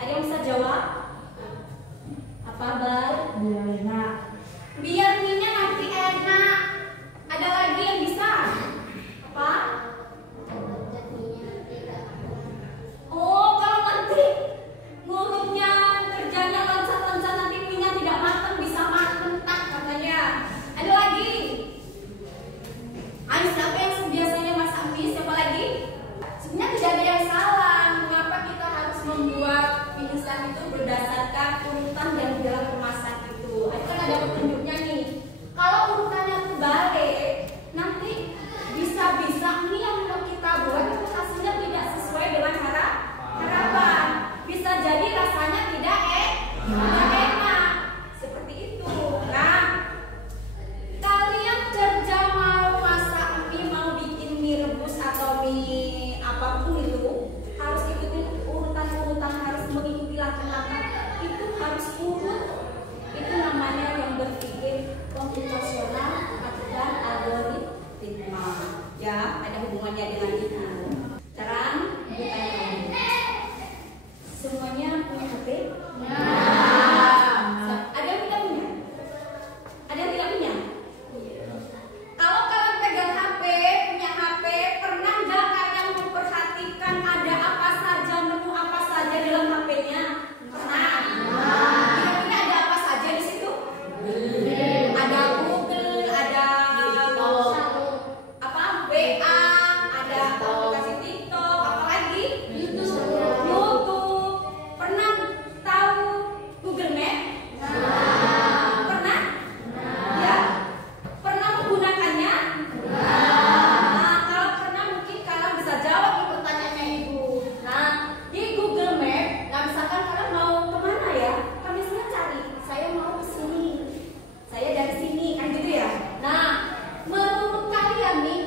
Ada yang bisa jawab? Apa, Bal? Biar enak. Biar mie-nya nanti enak. Ada lagi yang bisa? Apa? Oh, kalau nanti ngurutnya kerjanya loncat-loncat nanti mie-nya tidak matang, bisa mentah katanya. Ada lagi? Ayo, siapa yang biasanya masak mie? Siapa lagi? Sebenarnya tidak ada yang salah. Mengapa kita harus membuat mie instan itu berdasarkan urutan yang dalam kemasan itu? Kan ada petunjuknya nih. Kalau urutannya terbalik, nanti bisa-bisa mie yang kita buat itu hasilnya tidak sesuai dengan harapan. Bisa jadi rasanya tidak enak. Seperti itu. Nah, kalian kerja mau masak mie, mau bikin mie rebus atau mie apapun itu, harus ikutin urutan-urutan, harus mengikuti langkah-langkah. Itu harus urut. Itu namanya yang berpikir komputasional dan algoritma. Ya, ada hubungannya dengan itu. Sekarang bertanya, semuanya punya HP? Ada yang tidak punya? Ada yang tidak punya? Kalau kalian pegang HP, punya HP, pernah nggak kalian memperhatikan ada apa saja, menu apa saja dalam HP-nya? Pernah? Kira-kira ada apa saja di situ? Ada Google, ada apa? WA, ada aplikasi TikTok, apa lagi? YouTube. Pernah tahu Google Map? Pernah? Ya? Pernah menggunakannya? Nah, kalau pernah mungkin kalian bisa jawab nih pertanyaannya Ibu. Nah, di Google Map, nah misalkan kalian mau kemana ya? Kan biasanya cari, saya mau ke sini, saya dari sini, kan gitu ya? Nah, menurut kalian nih,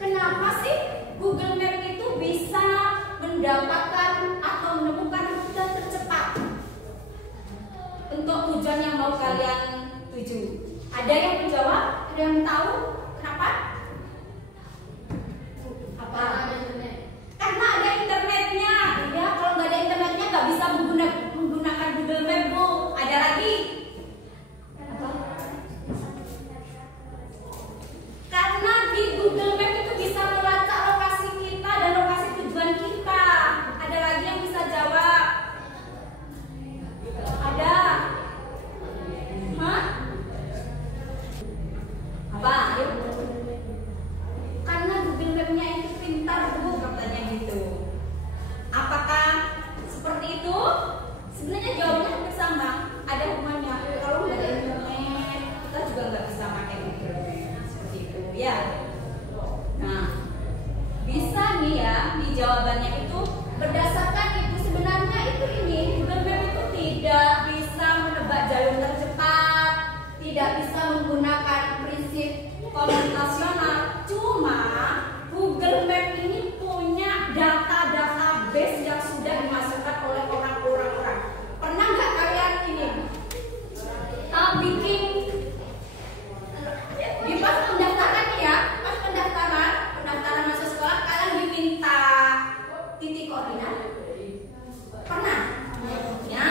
kenapa sih Google Map itu bisa mendapatkan atau menemukan rute tercepat untuk tujuan yang mau kalian tuju? Ada yang menjawab? Ada yang tahu kenapa? Apa? Karena ada internetnya. Ya, kalau nggak ada internetnya nggak bisa menggunakan Google Map, Bu. Ada lagi? Apa? Karena di Google Map itu bisa melacak lokasi kita dan lokasi tujuan kita. Ada lagi yang bisa jawab? Ada? Hah? Apa? Ayo. Karena Google Map-nya itu pintar, Bu, katanya gitu. Apakah seperti itu? Sebenarnya jawabannya hampir sama. Ada hubungannya. Kalau nggak ada internet, kita juga nggak bisa pakai Google Map. Seperti itu, ya. Nah, bisa nih ya di jawabannya itu berdasarkan itu. Sebenarnya itu ini Google Map itu tidak bisa menebak jalur tercepat, tidak bisa menggunakan prinsip komputasional. Cuma Google Map ini punya database yang sudah dimasukkan oleh orang-orang. Pernah nggak kalian ini bikin di pas pendaftaran nih ya, pas pendaftaran masuk sekolah, kalian diminta titik koordinat? Pernah? Ya,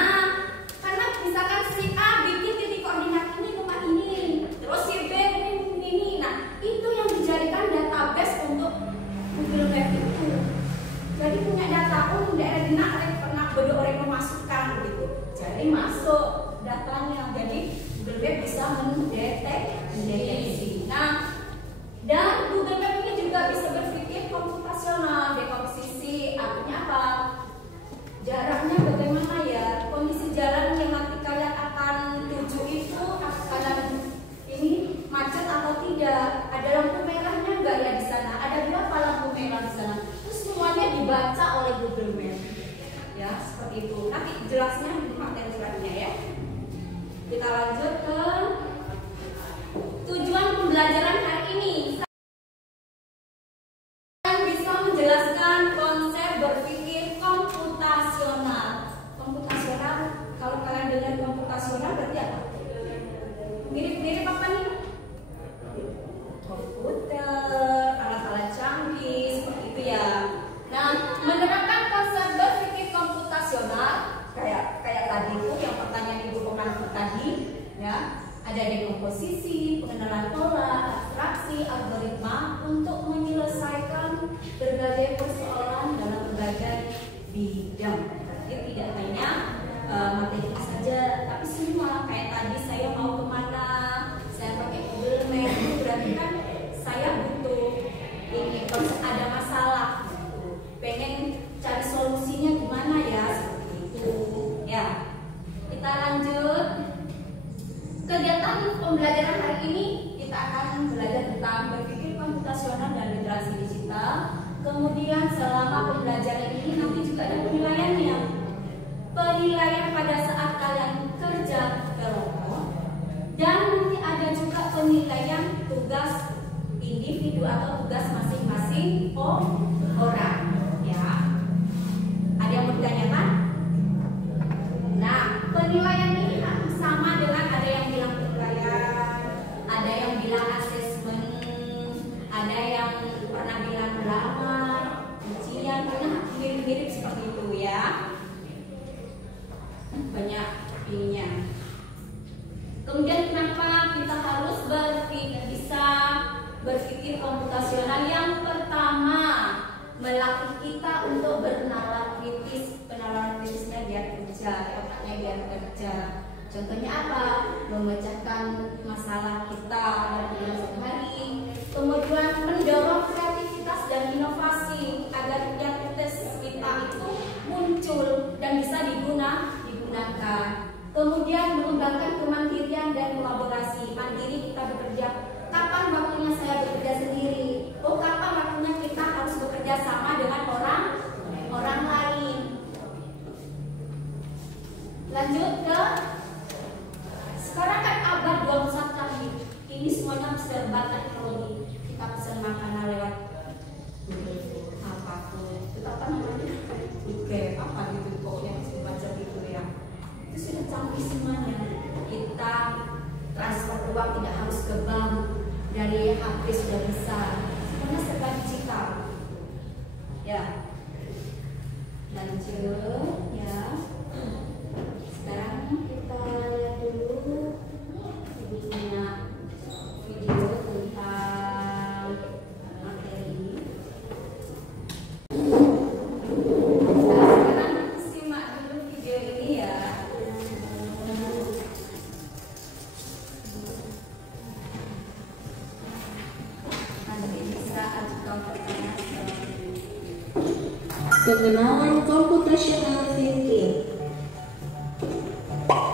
karena misalkan si A bikin titik koordinat ini rumah ini, terus si B ini. Nah, itu yang dijadikan database untuk Google Map itu. Jadi punya data daerah dina pernah bodoh orang memasukkan gitu. Jadi masuk datanya. Jadi Google Map bisa mendeteksi. Nah, dan Google Map ini juga bisa berpikir komputasional, dekomposisi. Artinya apa? Jaraknya bagaimana ya? Kondisi jalan yang nanti kalian akan tuju itu, kalian ini macet atau tidak? Ada lampu merahnya enggak ya di sana? Ada berapa lampu merah di sana? Itu semuanya dibaca oleh Google Map. Ya, seperti itu. Nanti jelasnya di materi selanjutnya ya. Kita lanjut ke tujuan pembelajaran hari ini. Kalian bisa menjelaskan konsep berpikir komputasional. Komputasional, kalau kalian dengar komputasional berarti apa? Mirip-mirip apa nih? Komputer, alat-alat canggih, seperti itu ya. Nah, menerapkan konsep berpikir komputasional bidang. Jadi tidak hanya materi saja, tapi semua. Kayak tadi saya mau kemana, saya pakai Google Map, berarti kan saya butuh ini. Kalau ada masalah, pengen cari solusinya gimana ya, seperti itu. Ya, kita lanjut. Kegiatan pembelajaran hari ini kita akan belajar tentang berpikir komputasional dan literasi digital. Kemudian selama pembelajaran ini nanti juga ada penilaiannya. Penilaian pada saat kalian kerja kelompok, dan nanti ada juga penilaian tugas individu atau tugas masing-masing orang. Ya, ada yang mau ditanyakan? Nah, penilaian ini sama dengan ada yang bilang penilaian, ada yang bilang asesmen, ada yang pernah bilang lamar, ujian, karena mirip-mirip seperti itu ya. Banyak ininya. Kemudian kenapa kita harus bisa berpikir komputasional? Yang pertama, melatih kita untuk bernalar kritis. Penalaran kritisnya biar kerja, otaknya biar kerja. Contohnya apa? Memecahkan masalah kita dalam sehari. Kemudian mendorong kreativitas dan inovasi agar kreativitas kita itu muncul dan bisa digunakan. Kemudian mengembangkan kemandirian dan kolaborasi. Mandiri kita bekerja. Kapan waktunya saya bekerja sendiri? Oh, kapan waktunya kita harus bekerja sama dengan orang lain? Lanjut ke sekarang kan abad 21 lagi. Ini semuanya serba teknologi. Kita pesan makanan lewat apapun. Itu apa namanya? Oke, apa gitu pokoknya bisa baca gitu ya. Itu sudah canggih semuanya. Kita transfer uang tidak harus ke bank, dari HP sudah bisa. Semuanya serba digital. Ya. Lanjut ya. Sekarang kita lihat dulu Ibu punya video tentang materi. Sekarang simak dulu video ini ya. Nanti bisa ajukan pertanyaan. Pengenalan computational thinking.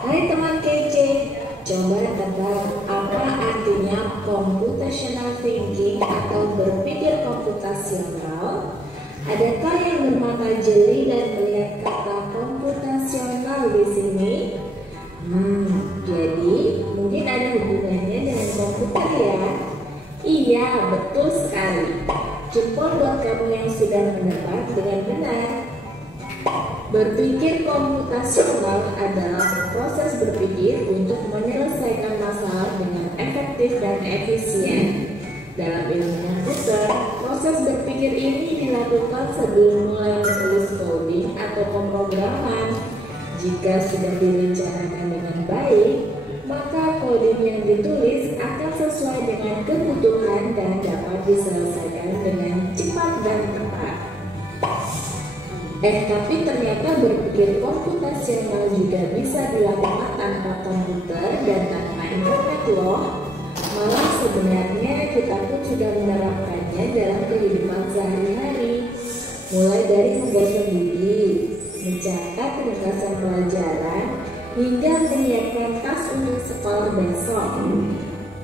Hai teman kece, coba tebak apa artinya computational thinking atau berpikir komputasional? Adakah yang bermata jeli dan melihat kata komputasional di sini? Jadi mungkin ada hubungannya dengan komputer ya? Iya, betul sekali. Jempol buat kamu yang sudah menebak dengan benar. Berpikir komputasional adalah proses berpikir untuk menyelesaikan masalah dengan efektif dan efisien. Dalam ilmu komputer, proses berpikir ini dilakukan sebelum mulai menulis coding atau pemrograman. Jika sudah direncanakan dengan baik, maka coding yang ditulis akan sesuai dengan kebutuhan dan dapat diselesaikan dengan cepat dan tepat. Tapi ternyata berpikir komputasional juga bisa dilakukan tanpa komputer dan tanpa internet loh. Malah sebenarnya kita pun sudah menerapkannya dalam kehidupan sehari-hari. Mulai dari membuat sendiri, mencatat ringkasan pelajaran, hingga menyiapkan tas untuk sekolah besok.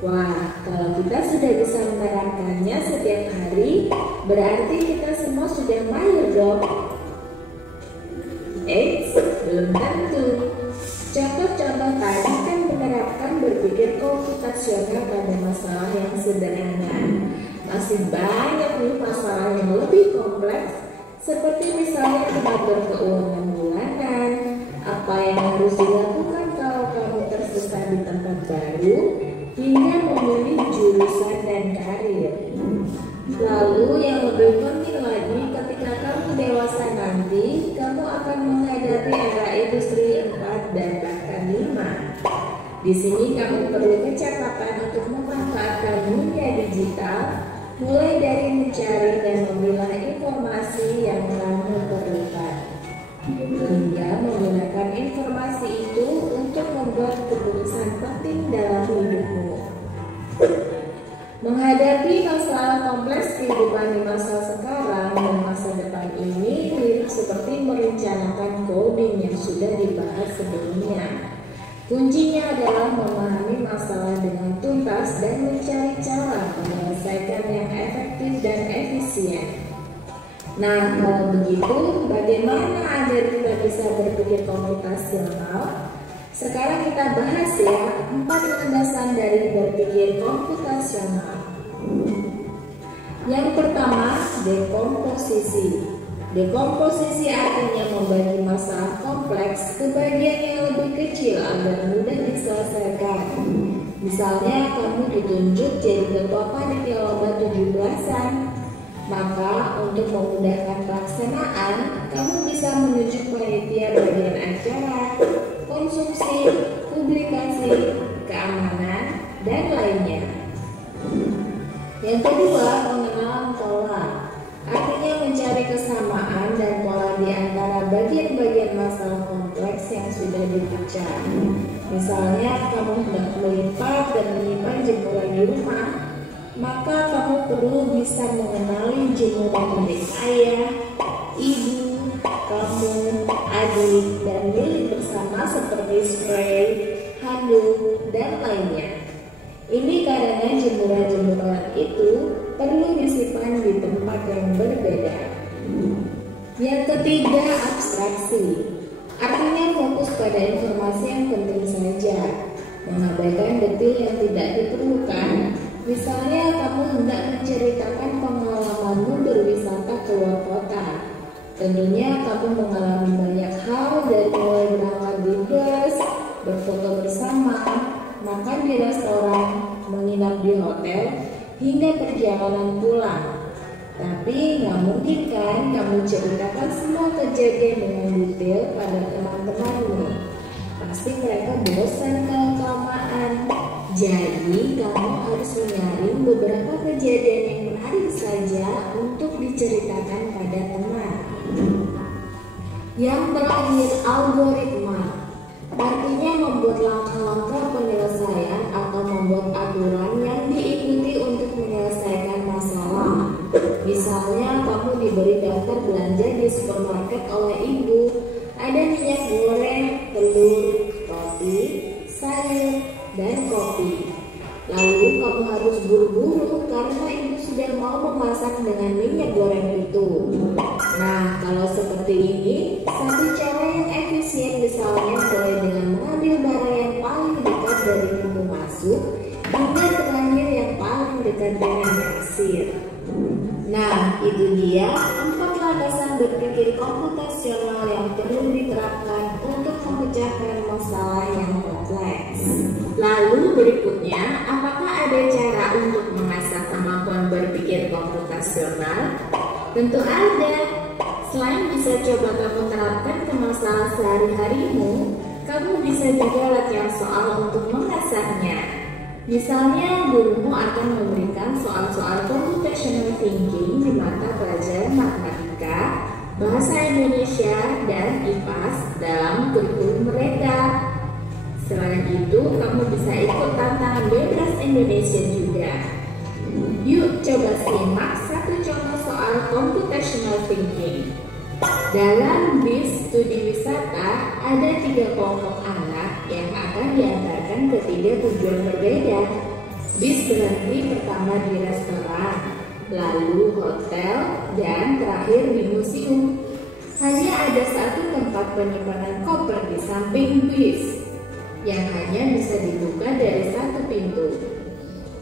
Wah, kalau kita sudah bisa menerapkannya setiap hari, berarti kita semua sudah mahir dong. Belum tentu. Contoh-contoh tadi kan menerapkan berpikir komputasional pada masalah yang sederhana. Masih banyak nih masalah yang lebih kompleks, seperti misalnya mengatur keuangan bulanan, apa yang harus dilakukan kalau kamu tersesat di tempat baru, hingga memilih jurusan dan karir. Lalu yang lebih penting lagi, ketika kamu dewasa nanti, kamu akan menghadapi era industri 4 dan bahkan 5. Di sini kamu perlu kecakapan untuk memanfaatkan dunia digital, mulai dari mencari dan memilah informasi yang kamu perlukan. hingga menggunakan informasi itu untuk membuat keputusan penting dalam hidupmu. Menghadapi masalah kompleks kehidupan di masa sekarang dan masa depan ini mirip seperti merencanakan coding yang sudah dibahas sebelumnya. Kuncinya adalah memahami masalah dengan tuntas dan mencari cara menyelesaikan yang efektif dan efisien. Nah, kalau begitu, bagaimana agar kita bisa berpikir komputasional? Sekarang kita bahas ya 4 landasan dari berpikir komputasional. Yang pertama, dekomposisi. Dekomposisi artinya membagi masalah kompleks ke bagian yang lebih kecil agar mudah diselesaikan. Misalnya, kamu ditunjuk jadi ketua panitia lomba 17-an. Maka untuk memudahkan pelaksanaan, kamu bisa menunjuk panitia bagian acara, konsumsi, publikasi, keamanan, dan lainnya. Yang kedua, pengenalan pola. Artinya mencari kesamaan dan pola di antara bagian-bagian masalah kompleks yang sudah dipecah. Misalnya, kamu hendak melipat dan menyimpan jemuran di rumah, maka kamu perlu bisa mengenali jemuran milik ayah, ibu, kamu, adik, dan milik bersama seperti spray, handuk, dan lainnya. Ini karena jemuran-jemuran itu perlu disimpan di tempat yang berbeda. Yang ketiga, abstraksi. Artinya fokus pada informasi yang penting saja, mengabaikan detail yang tidak diperlukan. Misalnya, kamu hendak menceritakan pengalamanmu berwisata ke luar kota. Tentunya kamu mengalami banyak hal, dari mulai berangkat di bus, berfoto bersama, makan di restoran, menginap di hotel, hingga perjalanan pulang. Tapi nggak mungkin kan kamu ceritakan semua kejadian dengan detail pada teman-temanmu. Pasti mereka bosan kalau kelamaan. Jadi kamu harus menyaring beberapa kejadian yang menarik saja untuk diceritakan pada teman. Yang terakhir, algoritma. Artinya membuat langkah-langkah penyelesaian atau membuat aturan yang diikuti untuk menyelesaikan masalah. Misalnya, kamu diberi daftar belanja di supermarket oleh ibu. Ada minyak goreng, telur, roti, sayur, dan kopi. Lalu kamu harus buru-buru karena ibu sudah mau memasak dengan minyak goreng itu. Nah, kalau seperti ini, satu cara yang efisien misalnya mulai dengan mengambil barang yang paling dekat dari pintu masuk hingga terakhir yang paling dekat dengan kasir. Nah, itu dia 4 landasan berpikir komputasional yang perlu diterapkan untuk memecahkan masalah yang kompleks. Lalu berikutnya, apakah ada cara untuk mengasah kemampuan berpikir komputasional? Tentu ada. Selain bisa coba kamu terapkan ke masalah sehari-harimu, kamu bisa juga latihan soal untuk mengasahnya. Misalnya, gurumu akan memberikan soal-soal computational thinking di mata pelajaran matematika, bahasa Indonesia, dan IPAS dalam kurikulum mereka. Selain itu, kamu bisa ikut tantangan bebas Indonesia juga. Yuk coba simak satu contoh soal computational thinking. Dalam bis studi wisata, ada 3 kelompok anak yang akan diantarkan ke 3 tujuan berbeda. Bis berhenti pertama di restoran, lalu hotel, dan terakhir di museum. Hanya ada satu tempat penyimpanan koper di samping bis, yang hanya bisa dibuka dari satu pintu.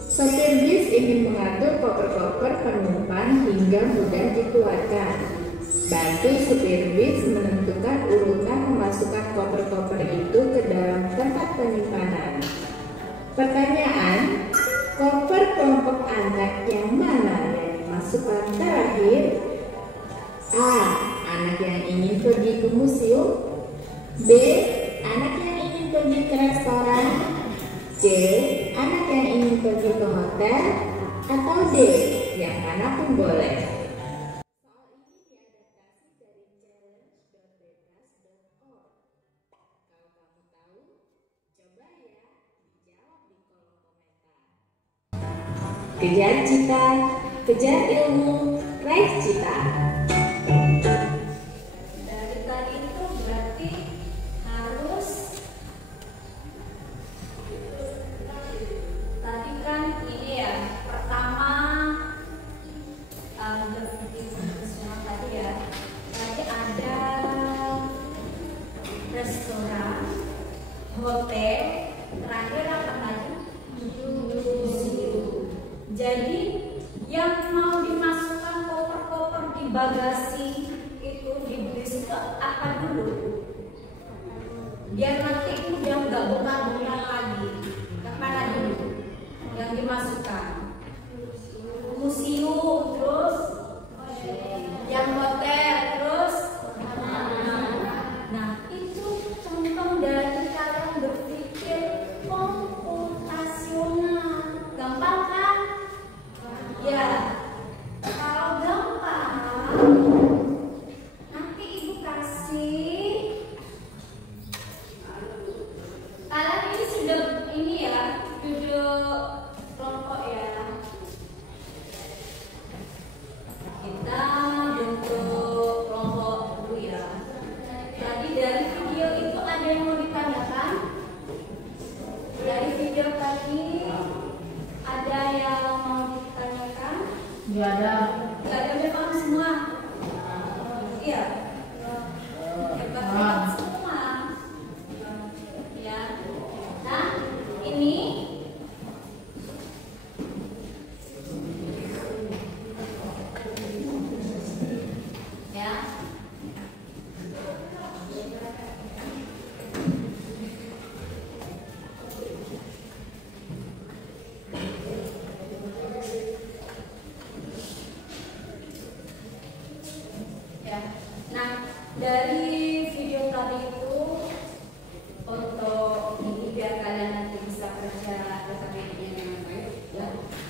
Sopir bis ingin mengatur koper-koper penumpang hingga mudah dikeluarkan. Bantu supir bis menentukan urutan memasukkan koper-koper itu ke dalam tempat penyimpanan. Pertanyaan, koper kelompok anak yang mana yang dimasukkan terakhir? A. Anak yang ingin pergi ke museum. B. Anak yang ingin pergi ke restoran. C. Anak yang ingin pergi ke hotel. Atau D. Yang mana pun boleh. Soal ini diadaptasi dari challenge.bk Kejar cita, kejar ilmu, raih cita. Dari tadi itu berarti harus, tadi kan ini ya, pertama semua tadi ya, tadi ada restoran, hotel, terakhir apa tadi? Jadi yang mau dimasukkan koper-koper di bagasi itu di bis itu apa dulu? Biar nanti udah nggak bongkar-bongkar lagi. Yang mana dulu? Yang dimasukkan? Museum, terus yang hotel, terus nah itu contoh dari kalian berpikir komputasional. Gampang kan? Ya, kalau gampang nanti ibu kasih, kalian ini sudah ini ya, duduk kelompok ya. Kita bentuk kelompok dulu ya. Jadi dari video itu ada yang mau ditanyakan? Dari video tadi ada yang mau ditanyakan? Nggak ada. Nggak ada, udah paham semua? Iya. Hebat banget semua. Ya. Nah, ini ya. Ya. Nah, dari video tadi itu untuk ini biar kalian nanti bisa kerja rekeningnya dengan baik ya.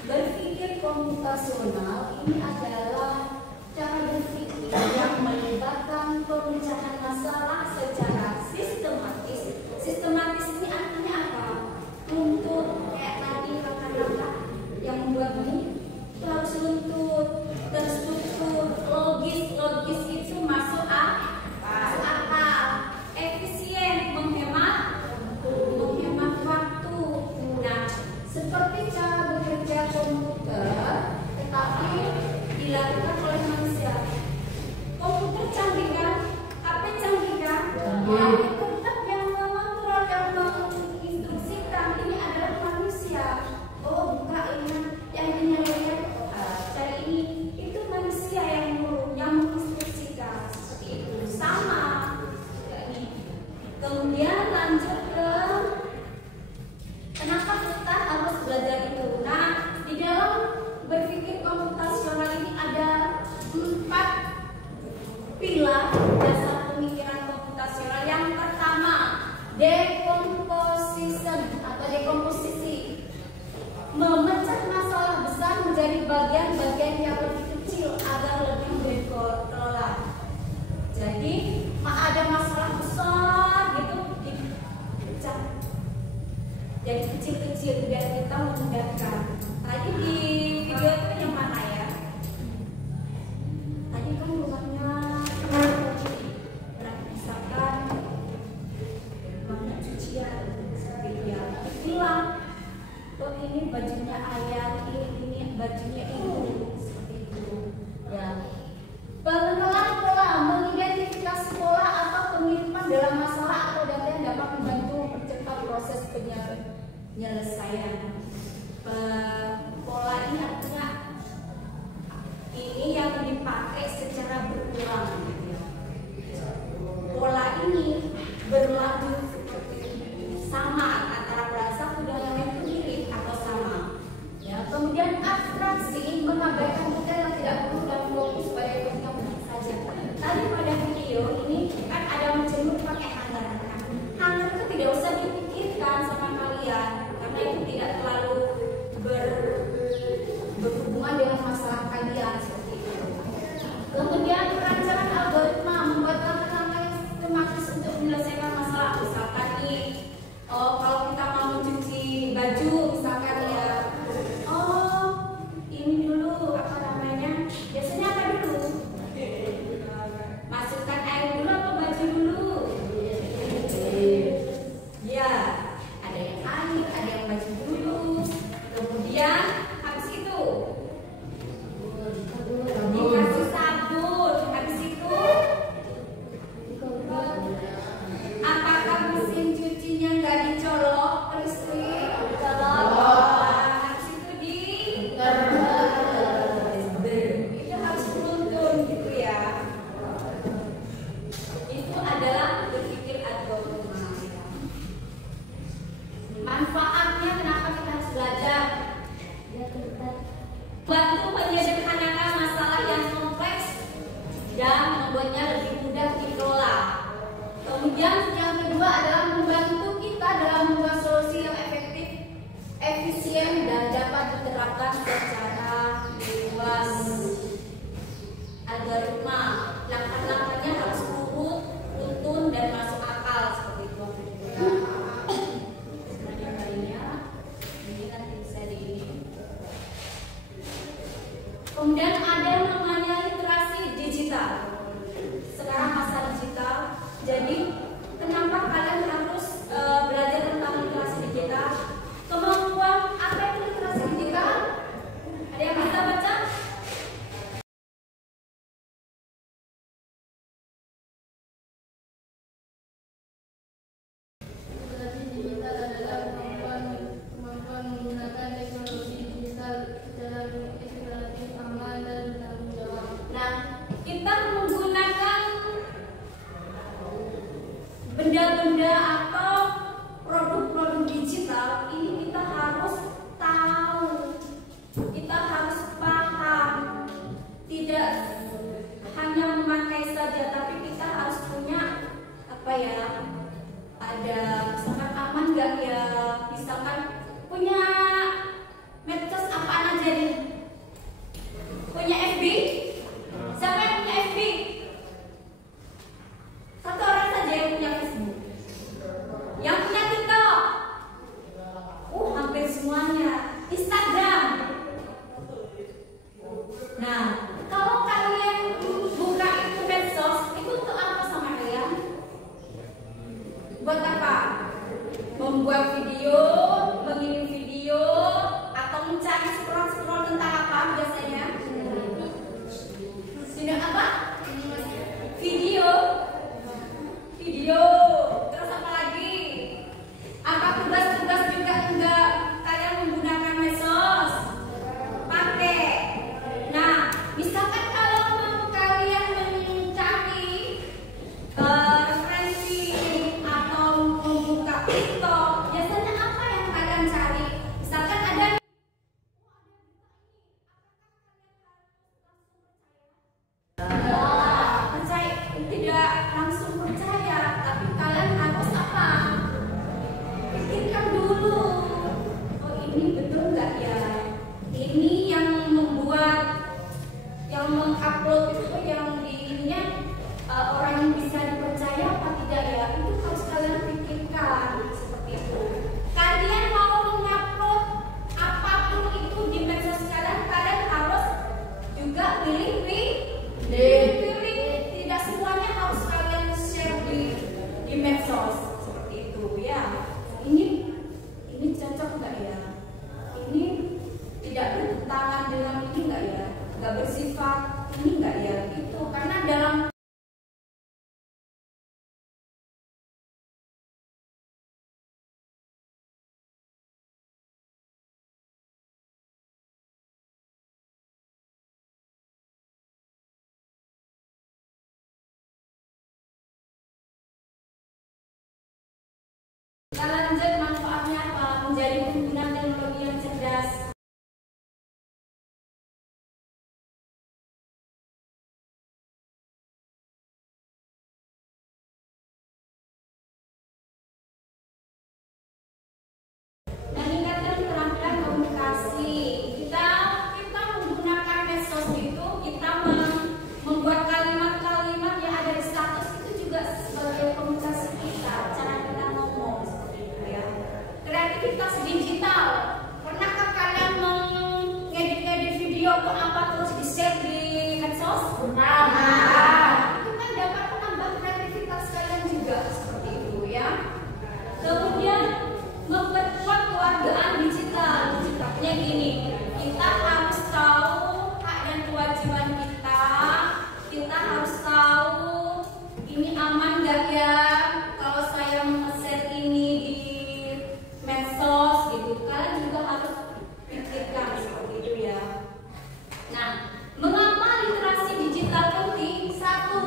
Berpikir komputasional ini adalah cara berpikir yang melibatkan pemecahan masalah secara sistematis. Sistematis ini artinya apa? Untuk kayak tadi kakak-kakak yang membuat ini itu harus runtut, terstruktur, logis itu masuk akal, efisien, menghemat waktu. Nah, seperti cara bekerja komputer, tetapi dilakukan oleh manusia. Komputer canggih kan? HP canggih kan? Tapi tetap yang mengontrol, yang menginstruksikan ini adalah manusia. Oh, buka ini, yang ini lihat, cari ini. Itu manusia yang menginstruksikan seperti itu. Sama. Kemudian lanjut ke kenapa kita harus belajar itu. Nah, di dalam berpikir komputasional ini ada 4 pilar dasar pemikiran komputasional. Yang pertama, dekomposisi, memecah masalah besar menjadi bagian-bagian yang lebih kecil agar lebih dikelola. Jadi ada masalah besar gitu dipecah jadi kecil-kecil biar kita memudahkan. Tadi di video itu yang mana ya? Tadi kan rumahnya misalkan banyak cucian seperti ya, bilang oh ini bajunya ayah, ini bajunya ibu, seperti itu ya. Pengenalan pola, mengidentifikasi pola atau pengiriman dalam masalah atau data yang dapat membantu mempercepat proses penyelesaian. Pola ini artinya ini yang dipakai secara berulang. Pola ini berlaku sama antara bahasa satu dengan yang mirip atau sama. Ya, kemudian abstraksi mengabaikan detail yang tidak perlu dan fokus pada yang saja. Tadi pada video ini kan ada menjemur pakai hanger. Hanger itu tidak usah dipikirkan sama kalian karena itu tidak terlalu benda-benda atau produk-produk digital ini kita harus tahu, kita harus paham, tidak hanya memakai saja, tapi kita harus punya apa ya, ada misalkan aman nggak ya, misalkan punya medsos apaan aja nih, punya FB, siapa yang punya FB? Satu orang saja yang punya Facebook. Yang punya TikTok? Hampir semuanya. Instagram. Nah, kalau kalian buka itu medsos, itu untuk apa sama kalian? Buat apa? Membuat video, mengirim video, atau mencari scroll-scroll tentang apa biasanya? Tidak apa? Video. Terus apa lagi? Apa tugas-tugas juga enggak kalian menggunakan medsos? Pakai. Nah, misalkan kalau mau kalian mencari referensi atau membuka TikTok, biasanya apa yang kalian cari? Misalkan ada percaya, tidak langsung percaya, tapi kalian harus apa? Pikirkan dulu. Oh, ini betul nggak ya? Ini yang membuat, yang mengupload itu, yang di ininya orang yang bisa dipercaya apa tidak ya? Itu harus kalian pikirkan seperti itu. Kalian mau mengupload apapun itu di medsos kalian, kalian harus juga pilih-pilih. Tidak semuanya harus kalian share di medsos seperti itu ya. Ini cocok nggak ya? Ini tidak bertentangan dengan ini nggak ya? Nggak bersifat ini nggak ya? Itu karena dalam kita lanjut, manfaatnya apa? Menjadi pengguna teknologi yang cerdas. Meningkatkan keterampilan komunikasi. Kita menggunakan medsos itu, kita membuat kalimat-kalimat yang ada di status itu juga sebagai komunikasi kita, cara kita ngomong seperti itu ya. Kreativitas digital. Pernahkah kalian mengedit-edit video atau apa terus di-share di medsos? Nah, itu kan dapat menambah kreativitas kalian juga seperti itu ya. Kemudian memperkuat kewargaan digital. Contohnya gini, kita harus tahu hak dan kewajiban kita. Kita harus tahu ini aman nggak ya kalau saya share ini di medsos gitu. Kalian juga harus pikirkan seperti itu ya. Nah, mengapa literasi digital penting? Satu,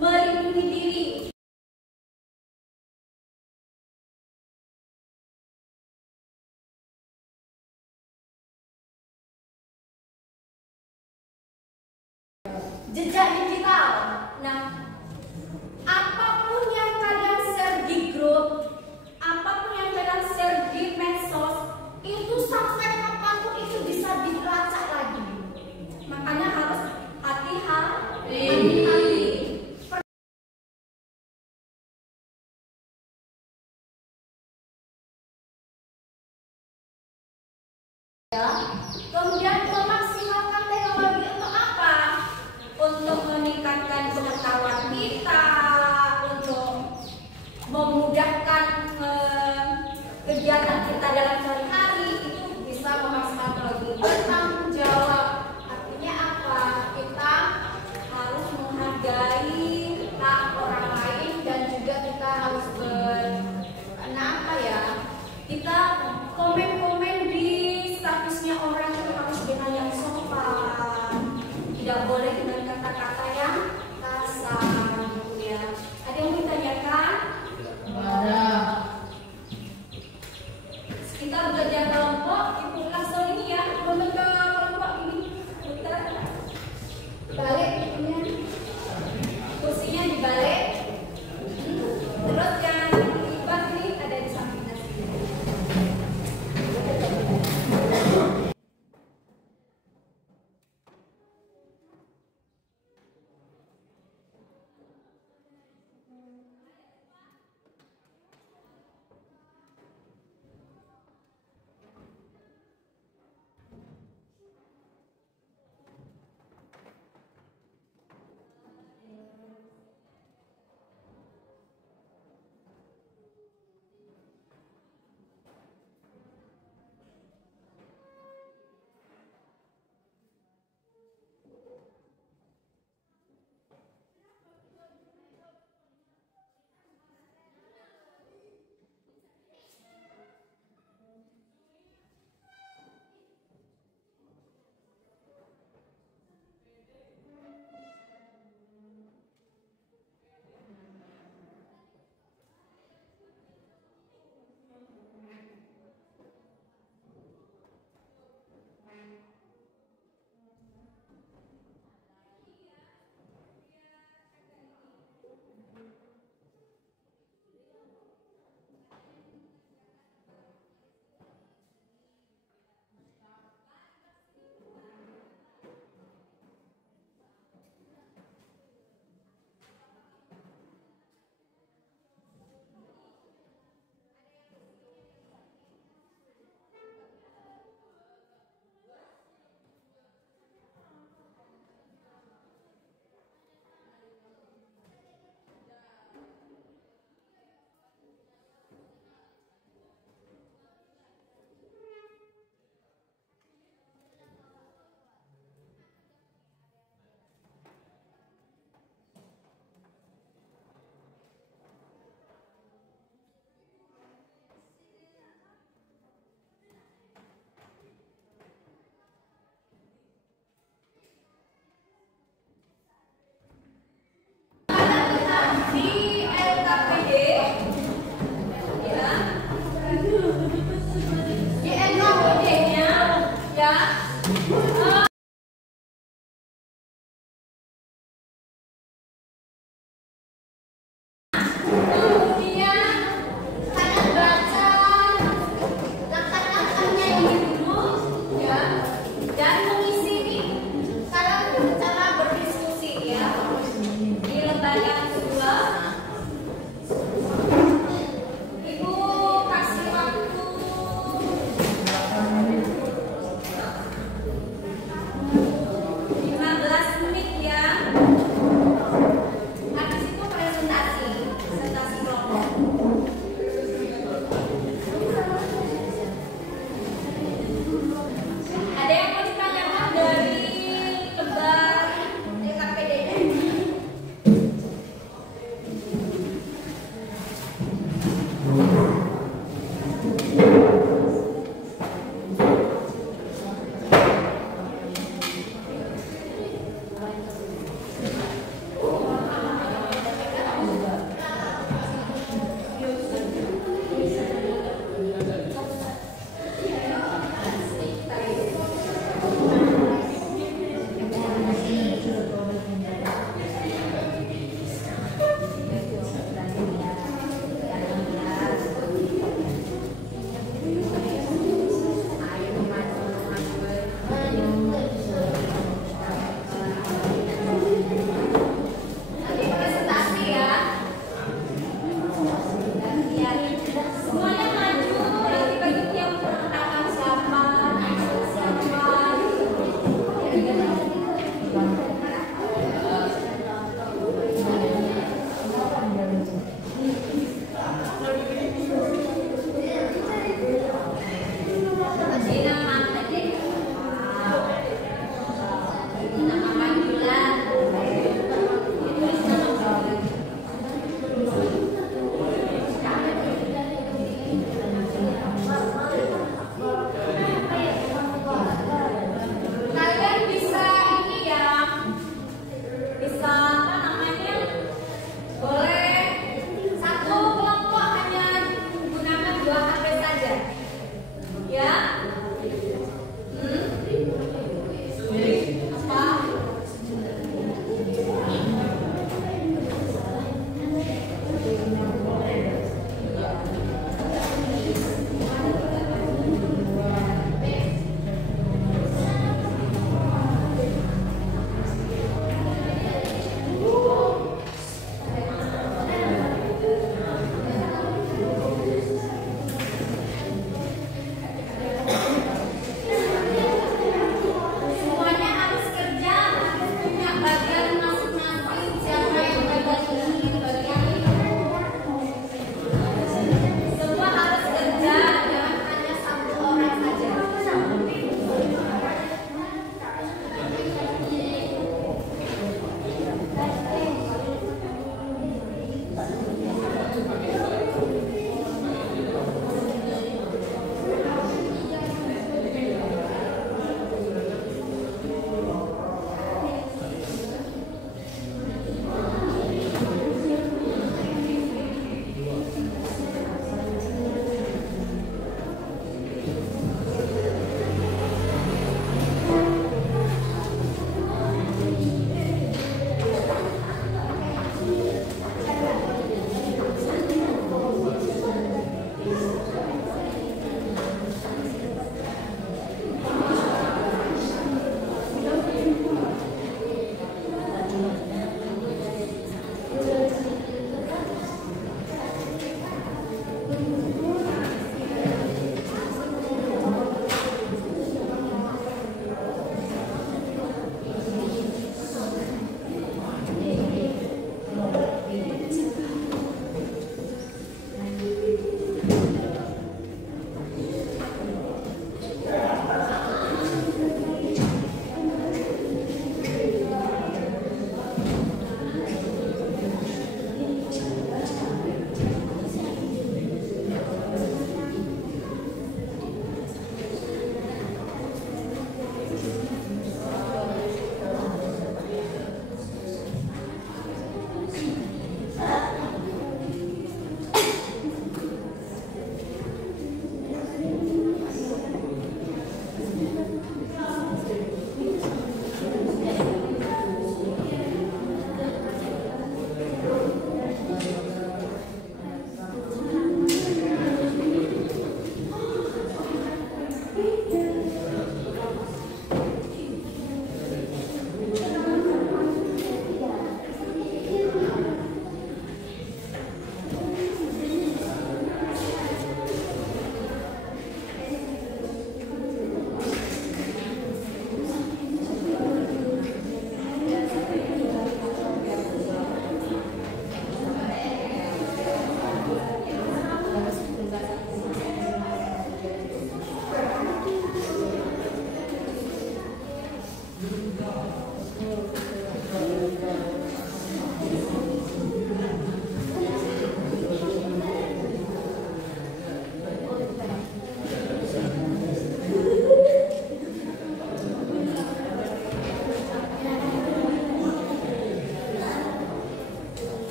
melindungi diri. Jejak digital. Nah, apapun yang kalian share di grup, apapun yang kalian share di medsos, itu sampai kapanpun itu bisa dilacak lagi. Makanya harus hati-hati. Kemudian memaksimalkan teknologi untuk apa? Untuk meningkatkan pengetahuan kita, untuk memudahkan kegiatan kita dalam sehari-hari, itu bisa memaksimalkan teknologi. Bertanggung jawab, artinya apa? Kita harus menghargai hak orang lain dan juga kita harus apa ya? Kita komen-komen di statusnya orang itu harus dengan Kemudian kalian baca langkah-langkahnya ini dulu, ya, dan mengisi cara berdiskusi, ya, di lembar yang kedua. Ibu kasih waktu 15 menit, ya. Habis itu presentasi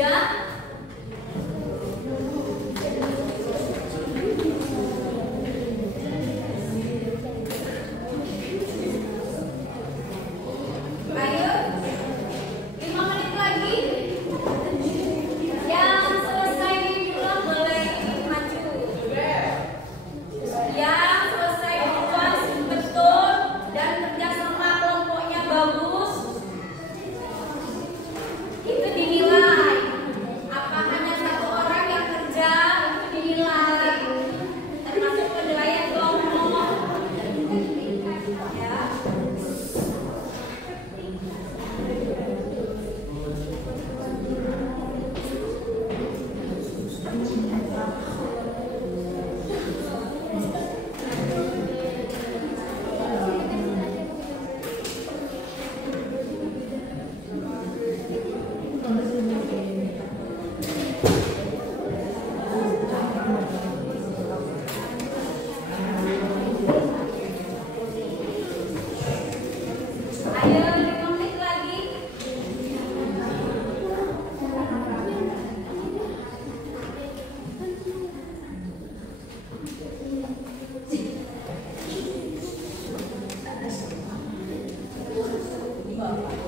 Sudah? Ayo, 5 menit lagi. Yang selesai duluan boleh maju. Yang selesai duluan betul dan kerjasama kelompoknya bagus, itu dinilai. Apa hanya satu orang yang kerja, itu dinilai, termasuk penilaian kelompok. Ya. Ayo, 5 menit lagi. Bapak.